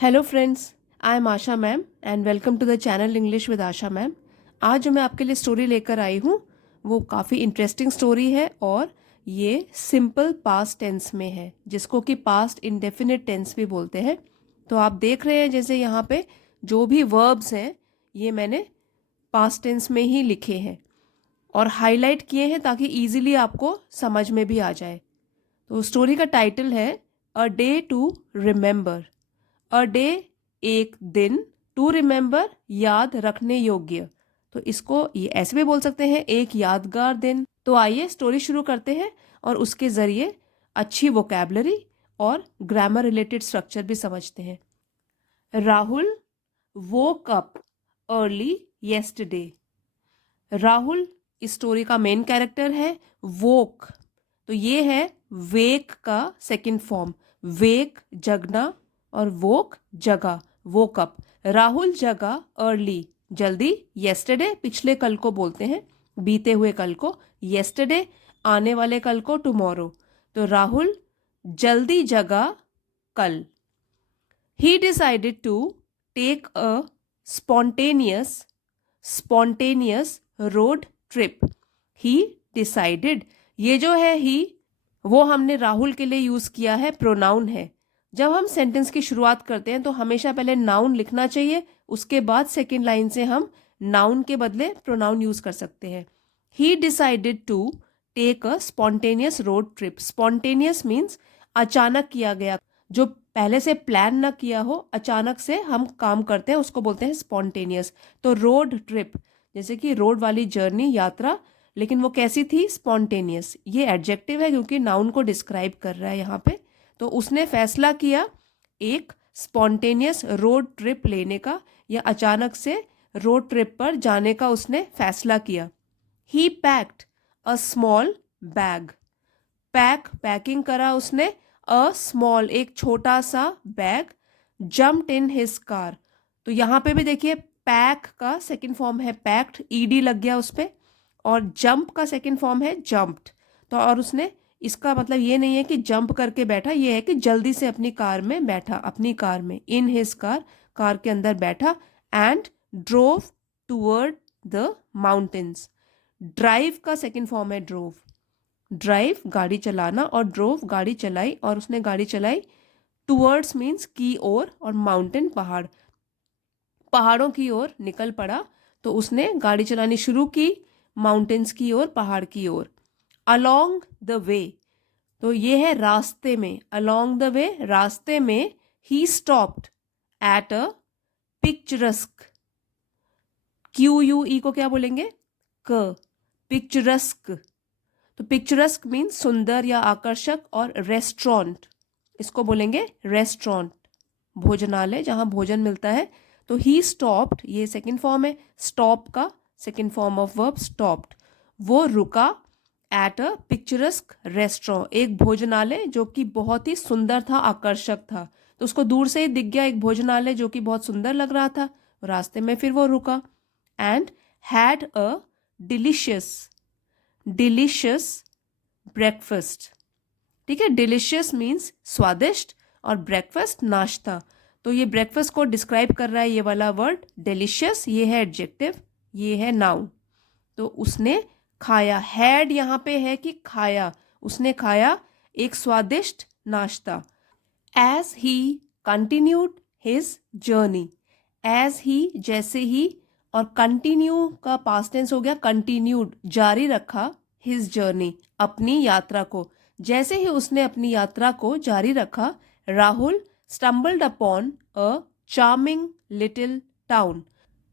Hello friends, I am Asha ma'am and welcome to the channel English with Asha ma'am. आज जो मैं आपके लिए स्टोरी लेकर आई हूँ वो काफ़ी इंटरेस्टिंग स्टोरी है और ये सिंपल पास्ट टेंस में है, जिसको कि पास्ट इंडेफिनिट टेंस भी बोलते हैं। तो आप देख रहे हैं जैसे यहाँ पे जो भी वर्ब्स हैं ये मैंने पास्ट टेंस में ही लिखे हैं और हाईलाइट किए हैं ताकि ईजिली आपको समझ में भी आ जाए। तो स्टोरी का टाइटल है a day to remember. A day एक दिन, टू रिमेंबर याद रखने योग्य। तो इसको ये ऐसे भी बोल सकते हैं, एक यादगार दिन। तो आइए स्टोरी शुरू करते हैं और उसके ज़रिए अच्छी वोकैबलरी और ग्रामर रिलेटेड स्ट्रक्चर भी समझते हैं। Rahul woke up early yesterday. Rahul इस स्टोरी का मेन कैरेक्टर है। वोक तो ये है वेक का सेकंड फॉर्म। वेक जगना और वोक जगा, वोक अप। राहुल जगा अर्ली जल्दी। येस्टरडे पिछले कल को बोलते हैं, बीते हुए कल को। येस्टरडे आने वाले कल को टुमारो। तो राहुल जल्दी जगा कल। He decided to take a spontaneous road trip. He decided, ये जो है ही वो हमने राहुल के लिए यूज किया है, प्रोनाउन है। जब हम सेंटेंस की शुरुआत करते हैं तो हमेशा पहले नाउन लिखना चाहिए, उसके बाद सेकेंड लाइन से हम नाउन के बदले प्रोनाउन यूज कर सकते हैं। He decided to take a spontaneous road trip. Spontaneous means अचानक किया गया, जो पहले से प्लान न किया हो, अचानक से हम काम करते हैं उसको बोलते हैं स्पॉन्टेनियस। तो रोड ट्रिप जैसे कि रोड वाली जर्नी, यात्रा, लेकिन वो कैसी थी? स्पॉन्टेनियस। ये एडजेक्टिव है क्योंकि नाउन को डिस्क्राइब कर रहा है यहाँ पे। तो उसने फैसला किया एक स्पॉन्टेनियस रोड ट्रिप लेने का, या अचानक से रोड ट्रिप पर जाने का उसने फैसला किया। He packed a small bag. Packing करा उसने। अ स्मॉल एक छोटा सा बैग। Jumped in his car. तो यहाँ पे भी देखिए पैक का सेकंड फॉर्म है पैक्ड, ईडी लग गया उस पे। और जंप का सेकंड फॉर्म है जंप्ड। तो और उसने, इसका मतलब ये नहीं है कि जंप करके बैठा, ये है कि जल्दी से अपनी कार में बैठा, अपनी कार में, इन हिज कार, कार के अंदर बैठा। And drove toward the mountains. Drive का सेकंड फॉर्म है ड्रोव। ड्राइव गाड़ी चलाना और ड्रोव गाड़ी चलाई, और उसने गाड़ी चलाई टूवर्ड्स मीन्स की ओर, और माउंटेन पहाड़, पहाड़ों की ओर निकल पड़ा। तो उसने गाड़ी चलानी शुरू की माउंटेन्स की ओर, पहाड़ की ओर। अलोंग द वे, तो ये है रास्ते में। अलोंग द वे रास्ते में। He stopped at a picturesque. Q U ई को क्या बोलेंगे? क। पिक्चरस्क। तो पिक्चरस्क मीन्स सुंदर या आकर्षक, और रेस्टोरेंट इसको बोलेंगे रेस्टोरेंट, भोजनालय जहां भोजन मिलता है। तो ही स्टॉप्ड, ये सेकंड फॉर्म है स्टॉप का, second form of verb stopped. वो रुका एट अ पिक्चरस्क रेस्टोरेंट, एक भोजनालय जो कि बहुत ही सुंदर था, आकर्षक था। तो उसको दूर से ही दिख गया एक भोजनालय जो कि बहुत सुंदर लग रहा था। रास्ते में फिर वो रुका। And had a delicious delicious breakfast. ठीक है, डिलिशियस मीन्स स्वादिष्ट, और ब्रेकफास्ट नाश्ता। तो ये ब्रेकफास्ट को डिस्क्राइब कर रहा है ये वाला वर्ड डिलिशियस, ये है एडजेक्टिव, ये है नाउन। तो उसने खाया, हैड यहाँ पे है कि खाया, उसने खाया एक स्वादिष्ट नाश्ता। As he continued his journey. As he जैसे ही, और कंटिन्यू का पास्ट टेंस हो गया कंटिन्यूड, जारी रखा, हिज जर्नी अपनी यात्रा को। जैसे ही उसने अपनी यात्रा को जारी रखा, Rahul stumbled upon a charming little town.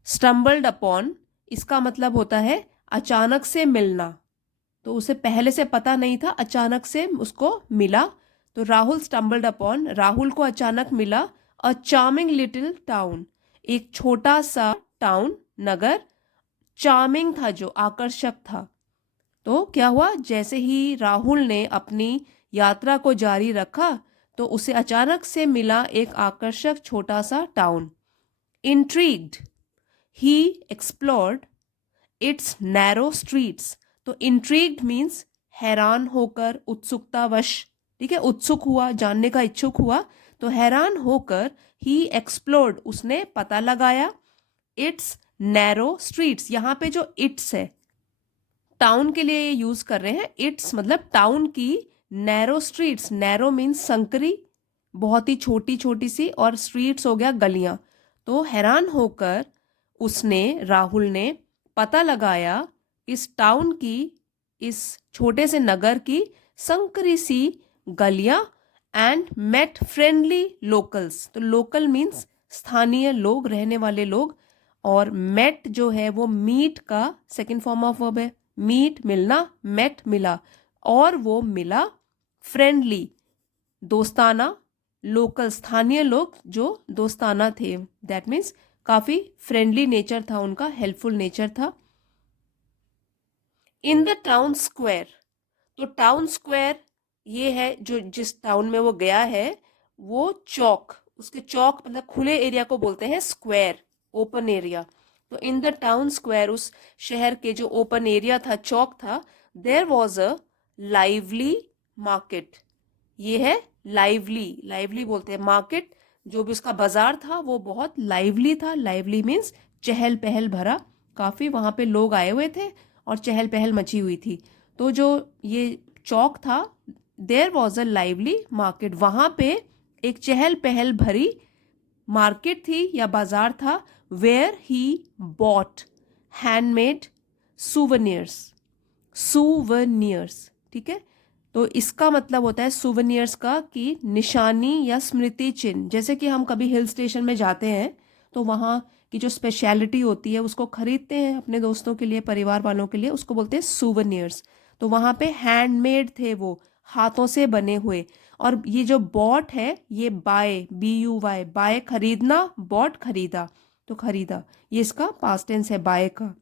Stumbled upon इसका मतलब होता है अचानक से मिलना। तो उसे पहले से पता नहीं था, अचानक से उसको मिला। तो राहुल स्टम्बल्ड अपॉन, राहुल को अचानक मिला अ चार्मिंग लिटिल टाउन, एक छोटा सा टाउन, नगर। चार्मिंग था जो आकर्षक था। तो क्या हुआ, जैसे ही राहुल ने अपनी यात्रा को जारी रखा तो उसे अचानक से मिला एक आकर्षक छोटा सा town. Intrigued, he explored it's narrow streets. तो इंट्रीग्ड मीन्स हैरान होकर, उत्सुकतावश, ठीक है, उत्सुक हुआ, जानने का इच्छुक हुआ। तो हैरान होकर ही एक्सप्लोर्ड, उसने पता लगाया, इट्स नैरो स्ट्रीट्स। यहाँ पे जो इट्स है टाउन के लिए ये यूज कर रहे हैं, इट्स मतलब टाउन की नैरो स्ट्रीट्स, नैरो मीन्स संकरी, बहुत ही छोटी छोटी सी, और स्ट्रीट्स हो गया गलियां। तो हैरान होकर उसने, राहुल ने पता लगाया इस टाउन की, इस छोटे से नगर की संकरी सी गलियां, एंड मेट फ्रेंडली लोकल्स। तो लोकल मीन्स स्थानीय लोग, रहने वाले लोग, और मेट जो है वो मीट का सेकेंड फॉर्म ऑफ वर्ब है, मीट मिलना, मेट मिला, और वो मिला फ्रेंडली दोस्ताना, लोकल स्थानीय लोग जो दोस्ताना थे, दैट मीन्स काफी फ्रेंडली नेचर था उनका, हेल्पफुल नेचर था। इन द टाउन स्क्वायर, तो टाउन स्क्वायर ये है जो जिस टाउन में वो गया है, वो चौक, उसके चौक मतलब खुले एरिया को बोलते हैं स्क्वायर, ओपन एरिया। तो इन द टाउन स्क्वायर, उस शहर के जो ओपन एरिया था, चौक था, there was a lively market. ये है लाइवली, लाइवली बोलते हैं मार्केट, जो भी उसका बाजार था वो बहुत लाइवली था। लाइवली मीन्स चहल पहल भरा, काफी वहां पे लोग आए हुए थे और चहल पहल मची हुई थी। तो जो ये चौक था, there was a lively market, वहां पे एक चहल पहल भरी मार्केट थी या बाजार था, where he bought handmade souvenirs, souvenirs, ठीक है। तो इसका मतलब होता है सुवेनियर्स का कि निशानी या स्मृति चिन्ह। जैसे कि हम कभी हिल स्टेशन में जाते हैं तो वहाँ की जो स्पेशलिटी होती है उसको खरीदते हैं अपने दोस्तों के लिए, परिवार वालों के लिए, उसको बोलते हैं सुवेनियर्स। तो वहाँ पे हैंडमेड थे वो, हाथों से बने हुए। और ये जो बॉट है, ये बाय, BUY, बाय खरीदना, बॉट खरीदा, तो खरीदा, ये इसका पास्ट टेंस है बाय का।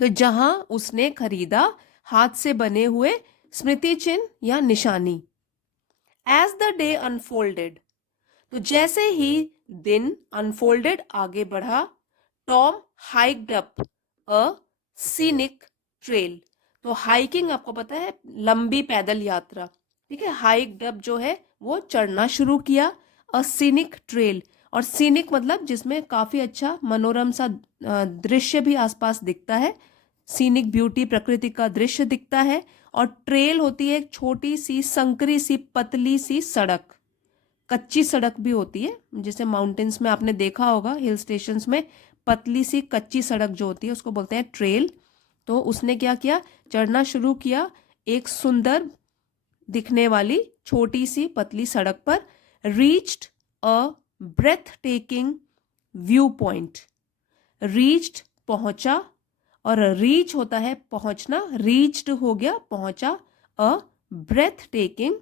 तो जहां उसने खरीदा हाथ से बने हुए स्मृति चिन्ह या निशानी। एज द डे अनफोल्डेड, तो जैसे ही दिन अनफोल्डेड आगे बढ़ा, टॉम हाइक्ड अप अ सीनिक ट्रेल। तो हाइकिंग आपको पता है, लंबी पैदल यात्रा, ठीक है। हाइक्ड अप जो है वो चढ़ना शुरू किया, अ सीनिक ट्रेल, और सीनिक मतलब जिसमें काफी अच्छा मनोरम सा दृश्य भी आसपास दिखता है, सीनिक ब्यूटी, प्रकृति का दृश्य दिखता है। और ट्रेल होती है एक छोटी सी संकरी सी पतली सी सड़क, कच्ची सड़क भी होती है, जैसे माउंटेन्स में आपने देखा होगा, हिल स्टेशंस में पतली सी कच्ची सड़क जो होती है उसको बोलते हैं ट्रेल। तो उसने क्या किया, चढ़ना शुरू किया एक सुंदर दिखने वाली छोटी सी पतली सड़क पर। Reached a breathtaking viewpoint, reached पहुंचा, और रीच होता है पहुंचना, रीच्ड हो गया पहुंचा, a breathtaking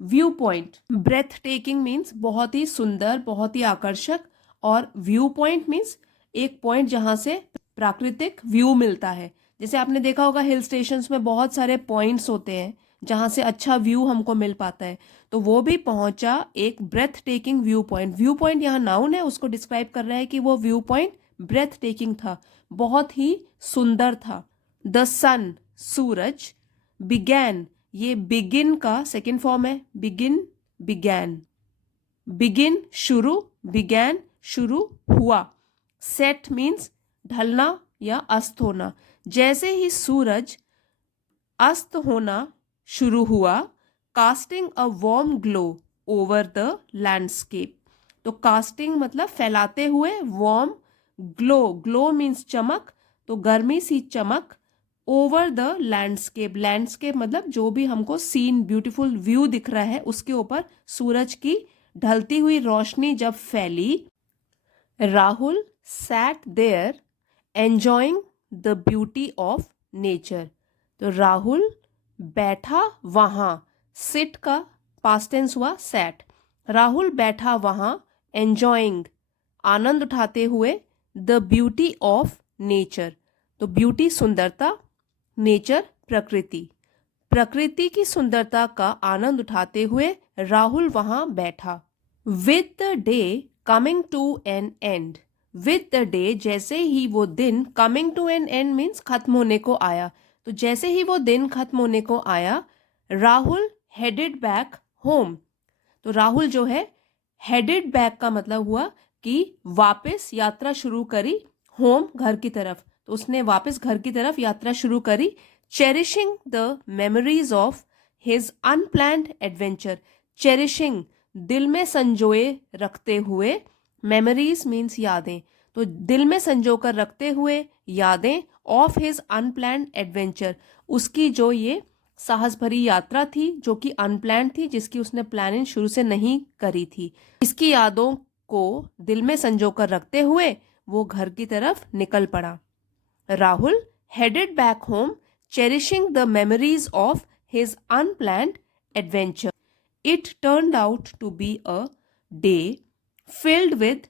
viewpoint. Breathtaking means बहुत ही सुंदर, बहुत ही आकर्षक, और व्यू पॉइंट मीन्स एक पॉइंट जहां से प्राकृतिक व्यू मिलता है। जैसे आपने देखा होगा हिल स्टेशंस में बहुत सारे पॉइंट्स होते हैं जहां से अच्छा व्यू हमको मिल पाता है, तो वो भी पहुंचा एक breathtaking viewpoint. Viewpoint यहाँ नाउन है, उसको डिस्क्राइब कर रहा है कि वो व्यू पॉइंट ब्रेथ टेकिंग था, बहुत ही सुंदर था। द सन, सूरज, बिगैन, ये बिगिन का सेकेंड फॉर्म है, बिगिन, बिगैन, बिगिन शुरू, बिगैन शुरू हुआ। सेट मीन्स ढलना या अस्त होना। जैसे ही सूरज अस्त होना शुरू हुआ, casting a warm glow over the landscape. तो कास्टिंग मतलब फैलाते हुए, वार्म ग्लो, ग्लो मीन्स चमक, तो गर्मी सी चमक, ओवर द लैंडस्केप, लैंडस्केप मतलब जो भी हमको सीन, ब्यूटीफुल व्यू दिख रहा है उसके ऊपर सूरज की ढलती हुई रोशनी जब फैली। Rahul sat there enjoying the beauty of nature. तो राहुल बैठा वहां, सिट का पास्ट टेंस हुआ सैट, राहुल बैठा वहां, एंजॉइंग आनंद उठाते हुए, द ब्यूटी ऑफ नेचर। तो ब्यूटी सुंदरता, नेचर प्रकृति, प्रकृति की सुंदरता का आनंद उठाते हुए राहुल वहां बैठा। With the day coming to an end, with the day जैसे ही वो दिन, coming to an end means खत्म होने को आया, तो जैसे ही वो दिन खत्म होने को आया, राहुल हेडेड बैक होम। तो राहुल जो है हेडेड बैक का मतलब हुआ कि वापस यात्रा शुरू करी, होम घर की तरफ, तो उसने वापस घर की तरफ यात्रा शुरू करी। Cherishing the memories of his unplanned adventure, cherishing दिल में संजोए रखते हुए, मेमोरीज मीन्स यादें, तो दिल में संजो कर रखते हुए यादें, ऑफ हिज अनप्लैन्ड एडवेंचर, उसकी जो ये साहस भरी यात्रा थी जो कि अनप्लैन्ड थी, जिसकी उसने प्लानिंग शुरू से नहीं करी थी, इसकी यादों को दिल में संजो कर रखते हुए वो घर की तरफ निकल पड़ा। Rahul headed back home, cherishing the memories of his unplanned adventure. It turned out to be a day filled with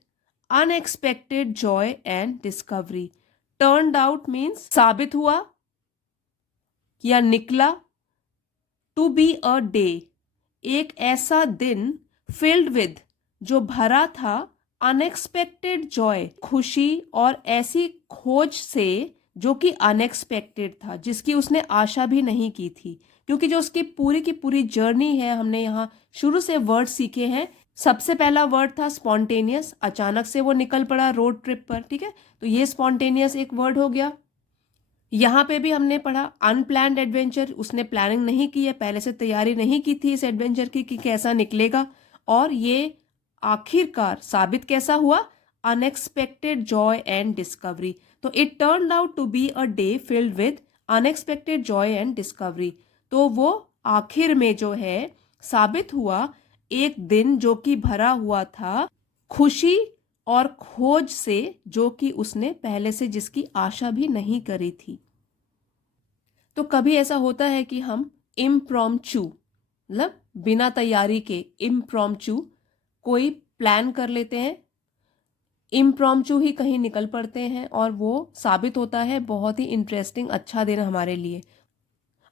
unexpected joy and discovery. Turned out means साबित हुआ या निकला, to be a day एक ऐसा दिन, filled with जो भरा था, अनएक्सपेक्टेड जॉय खुशी और ऐसी खोज से जो कि अनएक्सपेक्टेड था, जिसकी उसने आशा भी नहीं की थी, क्योंकि जो उसकी पूरी की पूरी जर्नी है, हमने यहाँ शुरू से वर्ड सीखे हैं। सबसे पहला वर्ड था स्पॉन्टेनियस, अचानक से वो निकल पड़ा रोड ट्रिप पर, ठीक है, तो ये स्पॉन्टेनियस एक वर्ड हो गया। यहाँ पे भी हमने पढ़ा अनप्लैन्ड एडवेंचर, उसने प्लानिंग नहीं की है, पहले से तैयारी नहीं की थी इस एडवेंचर की कि कैसा निकलेगा, और ये आखिरकार साबित कैसा हुआ, अनएक्सपेक्टेड जॉय एंड डिस्कवरी। तो it turned out to be a day filled with unexpected joy and discovery, तो वो आखिर में जो है साबित हुआ एक दिन जो कि भरा हुआ था खुशी और खोज से, जो कि उसने पहले से जिसकी आशा भी नहीं करी थी। तो कभी ऐसा होता है कि हम इम्प्रॉम्प्चू मतलब बिना तैयारी के, इम्प्रॉम्प्चू कोई प्लान कर लेते हैं, इम्प्रॉम्प्चू ही कहीं निकल पड़ते हैं, और वो साबित होता है बहुत ही इंटरेस्टिंग, अच्छा दिन हमारे लिए।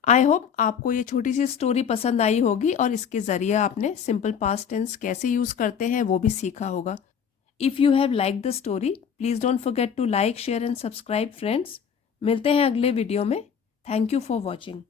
आई होप आपको ये छोटी सी स्टोरी पसंद आई होगी और इसके ज़रिए आपने सिंपल पास्ट टेंस कैसे यूज़ करते हैं वो भी सीखा होगा। If you have like the story please don't forget to like share and subscribe friends. मिलते हैं अगले वीडियो में। Thank you for watching.